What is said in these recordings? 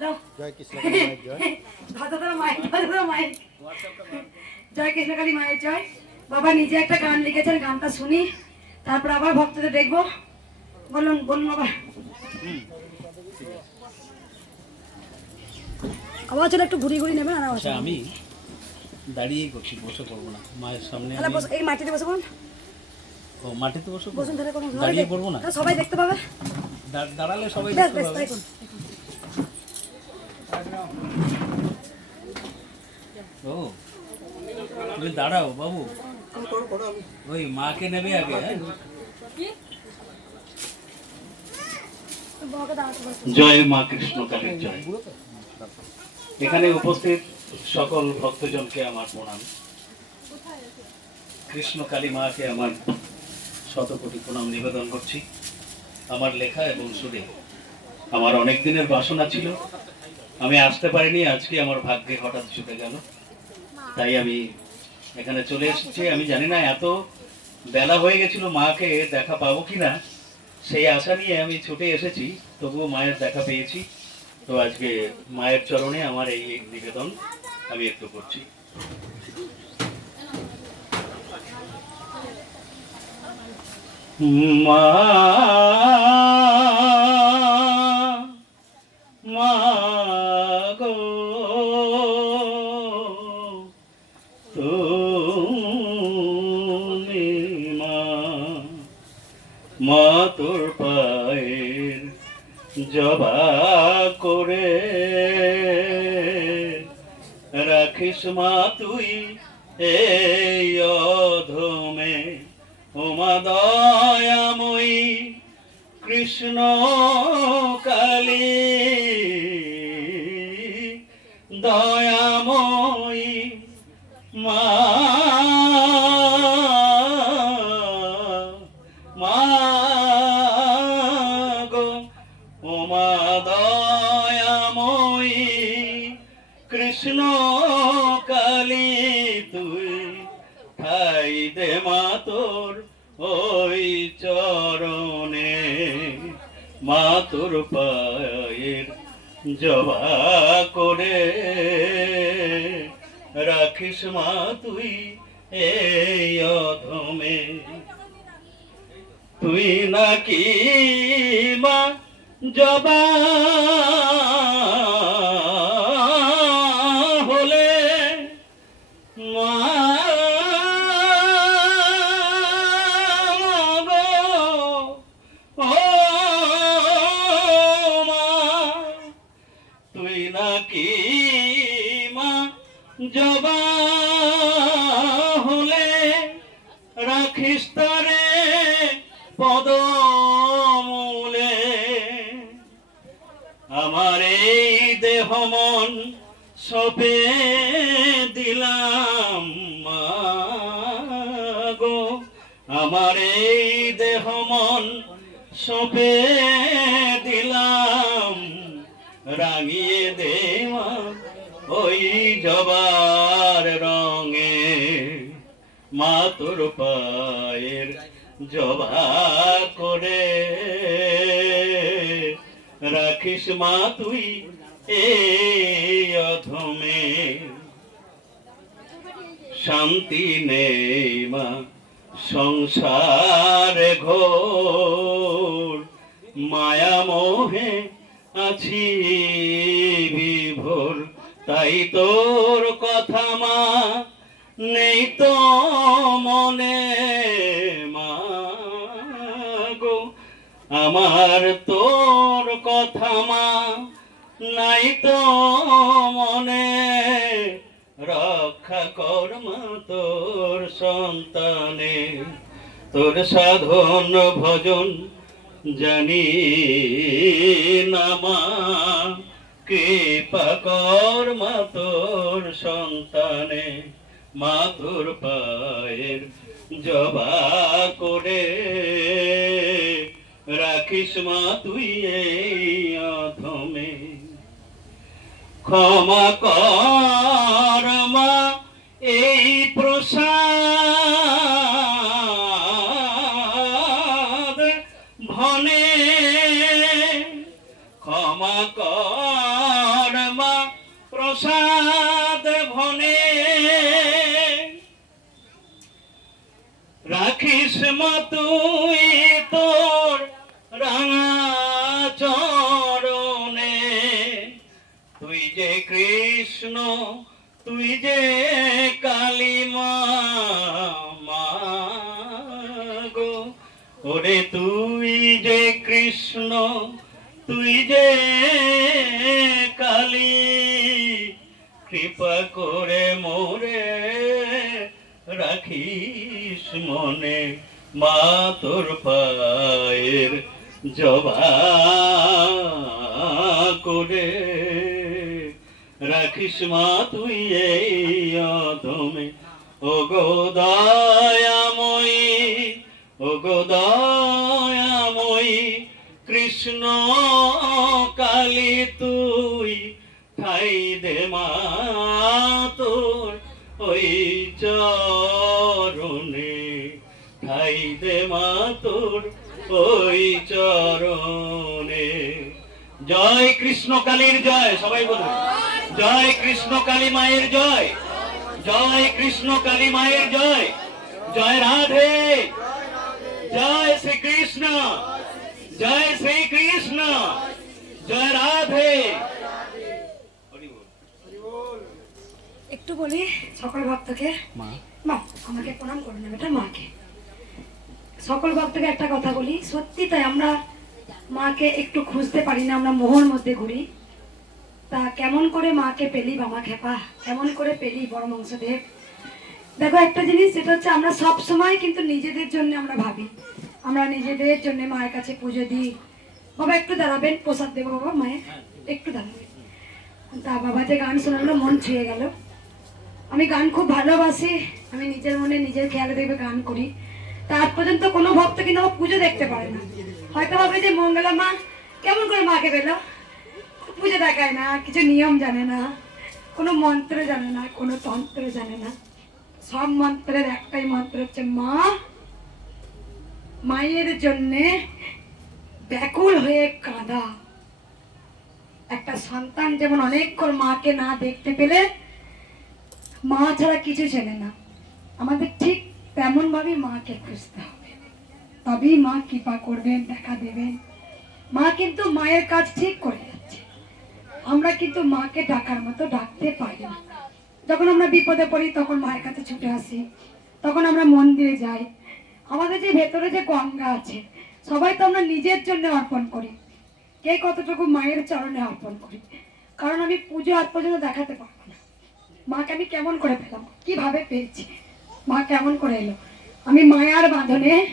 যাও জয় কৃষ্ণ জয়। ধর মায়ের ধর মায়ের। জয় কৃষ্ণকালী মায়ের জয়। বাবা নিজে একটা গান লিখেছেন গানটা শুনি। তারপর আবার ভক্তদের দেখব। বলুন বলুন বাবা। আবার একটু ঘুরি ঘুরি নেবেন আর আচ্ছা আমি দাঁড়িয়েই করছি বসে করব না। মায়ের সামনে বস- এই মাটিতে বসে বলুন ও মাটিতে বসে বসুন দাঁড়িয়ে করব না? সবাই দেখতে পাবে। দাঁড়ালে সবাই দেখতে পাবে তাই করুন ও। তুমি দাঁড়াও, বাবু। ওই মাকে নেবে আগে হ্যাঁ? জয় মা কৃষ্ণ কালীর জয়। এখানে উপস্থিত সকল ভক্তজনকে আমার প্রণাম। কৃষ্ণ কালী মাকে আমার শতকোটি প্রণাম নিবেদন করছি। আমার লেখা এবং সুরে। আমার অনেক দিনের বাসনা ছিল। আমি আসতে পারিনি, আজকে আমার ভাগ্যে হঠাৎ ছুটে গেল। তাই আমি এখানে চলে এসেছি। আমি জানি না এত বেলা হয়ে গেছিল মাকে দেখা পাবো কিনা। সেই আশা নিয়ে আমি ছুটে এসেছি, তবুও মায়ের দেখা পেয়েছি। তো আজকে মায়ের চরণে আমার এই নিবেদন আমি একটু করছি। মা মা তোর পায়ের জবা করে। রাখিস মা তুই এই অধমে ওমা দয়াময়ী কৃষ্ণ কালী। তুই, ঠাই দে মা তোর ওই চরণে। মা তোর পায়ের জবা করে রাখিস মা তুই এই অধমে। তুই নাকি মা জবা রাখিস তারে পদমূলে। আমার এই দেহ মন সপে দিলাম গো আমার এই দেহ মন সপে দিলাম রাঙিয়ে দেওয়া ওই জবার রঙে। মা তোর পায়ের জবা করে। রাখিস মা তুই এই অধমে। শান্তি নেই মা, সংসারে ঘোর। মায়া মোহে আছি বিভোর, তাই তোর কথা মা নেই তো মনে মা গো আমার তোর কথা মা, নাই তো মনে। রক্ষা কর মা তোর সন্তানে। তোর সাধন ভজন জানি না মা। কৃপা কর মা তোর সন্তানে। মা তোর পায়ের জবা করে। রাখিস মা তুই অধমে। ক্ষমা কর মা এই প্রসাদ। মা, তুই তোর রাঙা চরণে। তুই যে কৃষ্ণ, তুই যে কালী মা মা গো। ওরে তুই যে কৃষ্ণ, তুই যে কালী, কৃপা করে মোরে রাখিস মনে। মা পায়ের জবা করে রাখিস মা তুই এই অধমে। ও গোদয়াময়ী ও গোদয়াময়ী কৃষ্ণ কালী তুই ঠাই দে মা তোর ওই চরণে ঠাই দে মা তোর ওই চরণে। জয় কৃষ্ণ কালীর জয় সবাই বলুন। জয় কৃষ্ণ কালী মায়ের জয়। জয় কৃষ্ণ কালী মায়ের জয়। জয় রাধে। জয় শ্রী কৃষ্ণ জয় শ্রী কৃষ্ণ জয় রাধে। একটু বলি সকল ভক্তকে। মা। আমাকে প্রণাম করে নেবে এটা মাকে। সকল ভক্তকে একটা কথা বলি, সত্যি তাই আমরা মাকে একটু খুঁজতে পারি না, আমরা মোহর মধ্যে ঘুরি। তা কেমন করে মাকে পেলি বামা খেপা? কেমন করে পেলি বড় বংশদেব দেখো, একটা জিনিস, সেটা হচ্ছে আমরা সব সময় কিন্তু নিজেদের জন্য আমরা ভাবি। আমরা নিজেদের জন্য মায়ের কাছে পুজো দিই। বাবা, একটু দাঁড়াবেন, প্রসাদ দেবো বাবা, মায়ের? একটু দাঁড়াবেন। তা বাবা যে গান শোনালো, মন ছুঁয়ে গেল। আমি গান খুব ভালোবাসি, আমি নিজের মনে নিজের খেয়ালে দেখবে গান করি। তার পর্যন্ত কোনো ভক্ত কিন্তু আমার পুজো দেখতে পারে না। হয়তো ভাবে যে মঙ্গলা মা কেমন করে মাকে পেল? পুজো দেখায় না, কিছু নিয়ম জানে না, কোনো মন্ত্র জানে না, কোনো তন্ত্র জানে না। সব মন্ত্রের একটাই মন্ত্র হচ্ছে, মা, মায়ের জন্যে ব্যাকুল হয়ে কাঁদা। একটা সন্তান যেমন অনেকক্ষণ মাকে না দেখতে পেলে মা ছাড়া কিছু চেনে না। আমাদের ঠিক তেমন ভাবে মাকে খুঁজতে হবে। তবেই মা কৃপা করবেন, দেখা দেবেন। মা কিন্তু মায়ের কাজ ঠিক করে যাচ্ছে। আমরা কিন্তু মাকে ডাকার মতো ডাকতে পারি না। যখন আমরা বিপদে পড়ি, তখন মায়ের কাছে ছুটে আসি। তখন আমরা মন্দিরে যাই। আমাদের যে ভেতরে যে গঙ্গা আছে, সবাই তো আমরা নিজের জন্য অর্পণ করি। কে কতটুকু মায়ের চরণে অর্পণ করি? কারণ আমি পুজো আজ পর্যন্ত দেখাতে পারব না। মাকে আমি কেমন করে পেলাম? কীভাবে পেয়েছি? মা কেমন করে এলো? আমি মায়ার বাঁধনে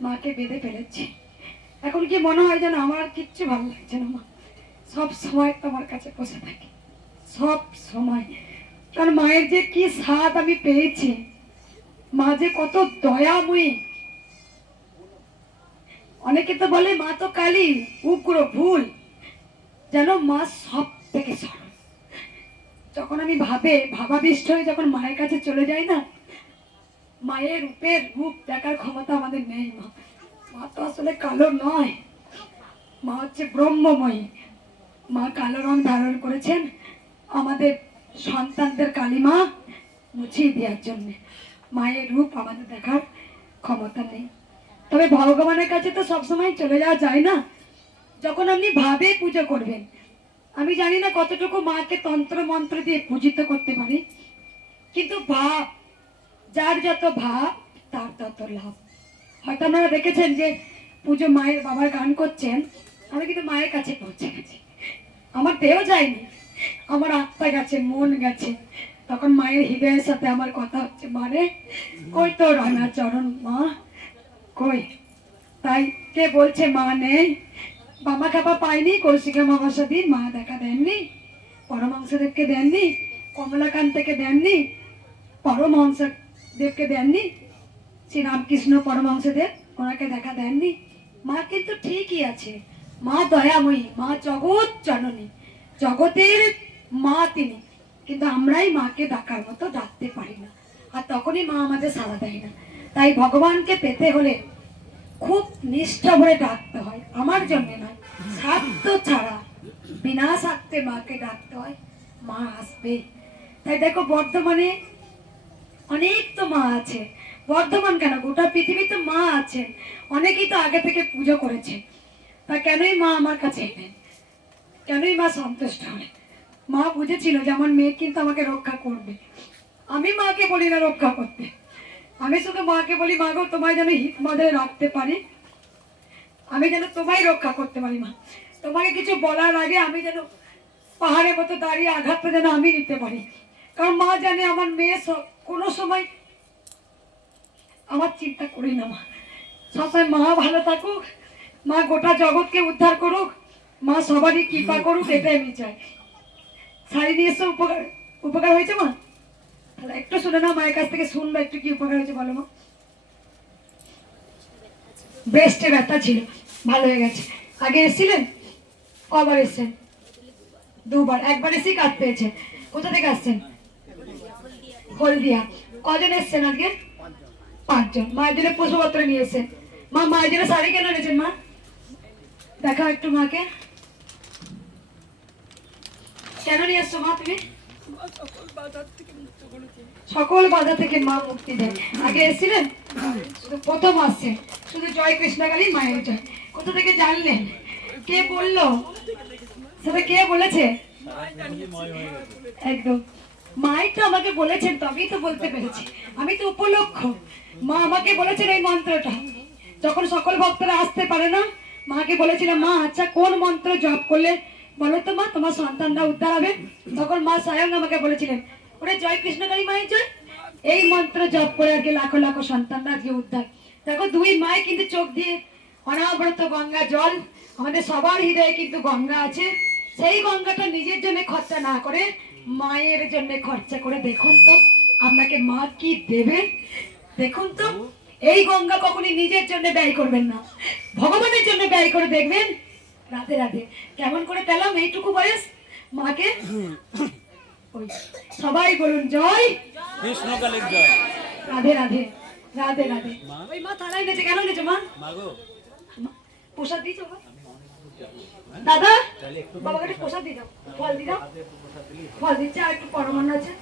মাকে বেঁধে ফেলেছি। এখন কি মনে হয় যেন আমার কিচ্ছু ভালো লাগছে না মা? সব সময় তোমার কাছে বসে থাকি। সব সময়। কারণ মায়ের যে কি স্বাদ আমি পেয়েছি, মা যে কত দয়াময়ী। অনেকে তো বলে, মা তো কালী, উগ্র, ভুল। যেন মা সব থেকে সরল। যখন আমি ভাবে, ভাবাবিষ্ট হয়ে যখন মায়ের কাছে চলে যাই না মায়ের রূপের রূপ দেখার ক্ষমতা আমাদের নেই, মা। মা তো আসলে কালো নয়। মা হচ্ছে ব্রহ্মময়ী। মা কালো রং ধারণ করেছেন আমাদের সন্তানদের কালিমা মুছিয়ে দেওয়ার জন্যে। মায়ের রূপ আমাদের দেখার ক্ষমতা নেই। তবে ভগবানের কাছে তো সবসময় চলে যাওয়া যায় না। যখন আপনি ভাবে পুজো করবেন, আমি জানি না কতটুকু মাকে তন্ত্র মন্ত্র দিয়ে পূজিত করতে পারি, কিন্তু ভাব যার যত ভাব, তার তত লাভ। হয়তো আপনারা দেখেছেন যে পুজো মায়ের বাবার গান করছেন, আমি কিন্তু মায়ের কাছে পৌঁছে গেছি। আমার দেহ যায়নি, আমার আত্মা গেছে, মন গেছে। তখন মায়ের হৃদয়ের সাথে আমার কথা হচ্ছে মানে কই তো রানা চরণ মা? কই? তাই কে বলছে, মা নেই? বাবা খাপা পায়নি, কৌশিকা মামার দিন মা দেখা দেননি। পরমাংসদেবকে দেননি, কমলাকান্তকে দেননি পরমহংস দেবকে দেননি? শ্রী রামকৃষ্ণ পরমহংসদেব ওনাকে দেখা দেননি? মা কিন্তু ঠিকই আছে। মা দয়াময়ী, মা জগৎ জননী। জগতের মা তিনি। কিন্তু আমরাই মাকে ডাকার মতো ডাকতে পারি না। আর তখনই মা আমাদের সাড়া দেয় না। তাই ভগবানকে পেতে হলে খুব নিষ্ঠা ভরে ডাকতে হয়। আমার জন্য নয়, স্বার্থ ছাড়া বিনা স্বার্থে মাকে ডাকতে হয়। মা আসবে। তাই দেখো বর্ধমানে অনেক তো মা আছে। বর্ধমান কেন? গোটা পৃথিবীতে মা আছেন। অনেকেই তো আগে থেকে পুজো করেছে তা কেনই মা আমার কাছে এলেন? কেনই মা সন্তুষ্ট হলেন? মা বুঝেছিল যে আমার মেয়ে কিন্তু আমাকে রক্ষা করবে। আমি মাকে বলি না রক্ষা করতে। আমি শুধু মাকে বলি, মা গো, তোমায় যেন হিত মজায় রাখতে পারি। আমি যেন তোমায় রক্ষা করতে পারি, মা। তোমাকে কিছু বলার আগে আমি যেন পাহাড়ের মতো দাঁড়িয়ে আঘাতটা যেন আমি নিতে পারি। কারণ মা জানে আমার মেয়ে কোনো সময় আমার চিন্তা করি না মা। সবসময় মা ভালো থাকুক, মা গোটা জগৎকে উদ্ধার করুক, মা সবারই কৃপা করুক, এটাই আমি চাই। শাড়ি নিয়ে এসে উপকার উপকার হয়েছে মা? তাহলে একটু শুনে না মায়ের কাছ থেকে শুনব একটু কি উপকার হয়েছে, বলো মা। ব্রেস্টে ব্যথা ছিল, ভালো হয়ে গেছে। আগে এসেছিলেন? কবার এসেছেন? দুবার, একবার এসেই কাজ পেয়েছে কোথা থেকে আসছেন? হলদিয়া। কজন এসছেন আজকে? পাঁচজন। মায়ের জন্য পশুপত্র নিয়ে এসেছেন মা, মায়ের জন্য শাড়ি কেন এনেছেন, মা? দেখা একটু মাকে। কেন নিয়ে এসছো মা তুমি? সকল বাধা থেকে মা মুক্তি দেয় আগে এসেছিলেন? শুধু প্রথম আসছে। শুধু জয় কৃষ্ণকালী, মায়ের জয়। কোথা থেকে জানলেন? কে বলল? সেটা কে বলেছে? একদম। মাই তো আমাকে বলেছেন, তবেই তো বলতে পেরেছি। আমি তো উপলক্ষ। মা আমাকে বলেছেন এই মন্ত্রটা। যখন সকল ভক্তরা আসতে পারে না, মাকে বলেছিলাম, মা আচ্ছা কোন মন্ত্র জপ করলে বলো তো মা, তোমার সন্তানরা উদ্ধার হবে? তখন মা স্বয়ং আমাকে বলেছিলেন, ওরে জয় কৃষ্ণকালী মায়ের জয়। এই মন্ত্র জপ করে আজকে লাখো লাখো সন্তানরা আজকে উদ্ধার। দেখো, দুই মায় কিন্তু চোখ দিয়ে অনাবরত গঙ্গা জল, আমাদের সবার হৃদয়ে কিন্তু গঙ্গা আছে। সেই গঙ্গাটা নিজের জন্য খরচা না করে মায়ের জন্য খরচা করে দেখুন তো আপনাকে মা কি দেবে? দেখুন তো এই গঙ্গা কখনই নিজের জন্য ব্যয় করবেন না। ভগবানের জন্য ব্যয় করে দেখবেন। রাধে রাধে। কেমন করে পেলাম এইটুকু বয়স? মাকে? সবাই বলুন জয়। কৃষ্ণকালের জয়। রাধে রাধে। রাধে রাধে। ওই মা থানায় নেছে কেন নেছে মা? প্রসাদ দিয়েছ মা? দাদা? বাবাকে একটু প্রসাদ দিয়ে দাও ফল দিয়ে দাও। ফল দিচ্ছে আর একটু পরমান্ন আছে?